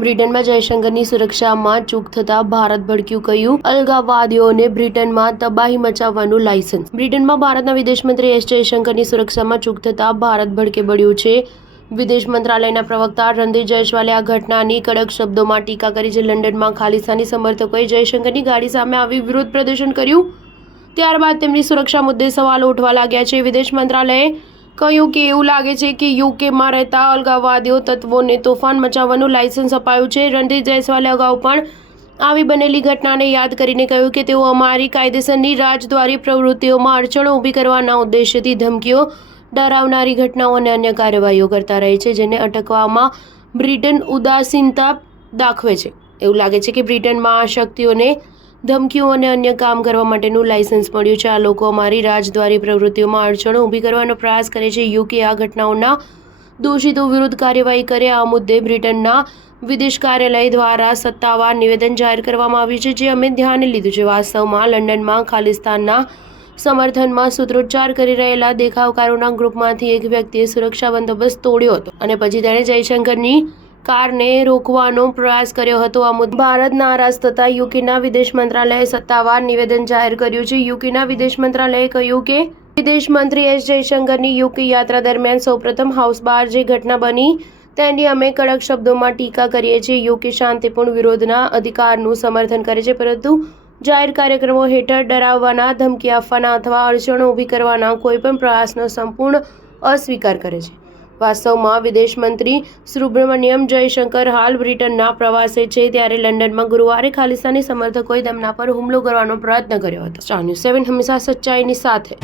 બ્રિટનમાં જયશંકરની સુરક્ષામાં ચૂક થતા ભારત ભડક્યું, કહ્યું અલગાવવાદીઓને બ્રિટનમાં તબાહી મચાવવાનું લાયસન્સ। બ્રિટનમાં ભારતના વિદેશમંત્રી એસ જયશંકરની સુરક્ષામાં ચૂક થતા ભારત ભડકે પડ્યું છે। વિદેશ મંત્રાલયના પ્રવક્તા રણધીર જયસ્વાલે આ ઘટનાની કડક શબ્દોમાં ટીકા કરી છે। લંડનમાં ખાલિસ્તાની સમર્થકોએ જયશંકરની ગાડી સામે આવી વિરોધ પ્રદર્શન કર્યું, ત્યારબાદ તેમની સુરક્ષા મુદ્દે સવાલો ઉઠવા લાગ્યા છે। વિદેશ મંત્રાલયે કહ્યું કે એવું લાગે છે કે યુકેમાં રહેતા અલગાવવાદીઓ તત્વોને તોફાન મચાવવાનું લાયસન્સ અપાયું છે। રણધીર જયસ્વાલે અગાઉ પણ આવી બનેલી ઘટનાને યાદ કરીને કહ્યું કે તેઓ અમારી કાયદેસરની રાજદ્વારી પ્રવૃત્તિઓમાં અડચણો ઊભી કરવાના ઉદ્દેશ્યથી ધમકીઓ, ડરાવનારી ઘટનાઓ અને અન્ય કાર્યવાહીઓ કરતા રહે છે, જેને અટકાવવામાં બ્રિટન ઉદાસીનતા દાખવે છે। એવું લાગે છે કે બ્રિટનમાં આ શક્તિઓને ધમકીઓ અને અન્ય કામ કરવા માટેનું લાયસન્સ મળ્યું છે। આ લોકો અમારી રાજદ્વારી પ્રવૃત્તિઓમાં અડચણો ઊભી કરવાનો પ્રયાસ કરે છે। યુકે આ ઘટનાઓના દોષિતો વિરુદ્ધ કાર્યવાહી કરે, આ મુદ્દે બ્રિટનના વિદેશ કાર્યાલય દ્વારા સત્તાવાર નિવેદન જાહેર કરવામાં આવ્યું છે, જે અમે ધ્યાને લીધું છે। વાસ્તવમાં લંડનમાં ખાલિસ્તાનના સમર્થનમાં સૂત્રોચ્ચાર કરી રહેલા દેખાવકારોના ગ્રુપમાંથી એક વ્યક્તિએ સુરક્ષા બંદોબસ્ત તોડ્યો હતો અને પછી તેણે જયશંકરની કારને રોકવાનો પ્રયાસ કર્યો હતો। આ મુદ્દે ભારત નારાજ થતા યુકેના વિદેશ મંત્રાલયે સત્તાવાર નિવેદન જાહેર કર્યું છે। યુકેના વિદેશ મંત્રાલયે કહ્યું કે વિદેશ મંત્રી એસ જયશંકરની યુકે યાત્રા દરમિયાન સૌપ્રથમ હાઉસ બહાર જે ઘટના બની તેની અમે કડક શબ્દોમાં ટીકા કરીએ છીએ। યુકે શાંતિપૂર્ણ વિરોધના અધિકારનું સમર્થન કરે છે, પરંતુ જાહેર કાર્યક્રમો હેઠળ ડરાવવાના, ધમકી આપવાના અથવા અડચણો ઊભી કરવાના કોઈપણ પ્રયાસનો સંપૂર્ણ અસ્વીકાર કરે છે। વાસ્તવમાં વિદેશ મંત્રી સુબ્રમણ્યમ જયશંકર હાલ બ્રિટનના પ્રવાસે છે, ત્યારે લંડનમાં ગુરુવારે ખાલિસ્તાની સમર્થકોએ તેમના પર હુમલો કરવાનો પ્રયત્ન કર્યો હતો। સ્ટાર ન્યૂઝ 7 હંમેશા સચ્ચાઈની સાથે।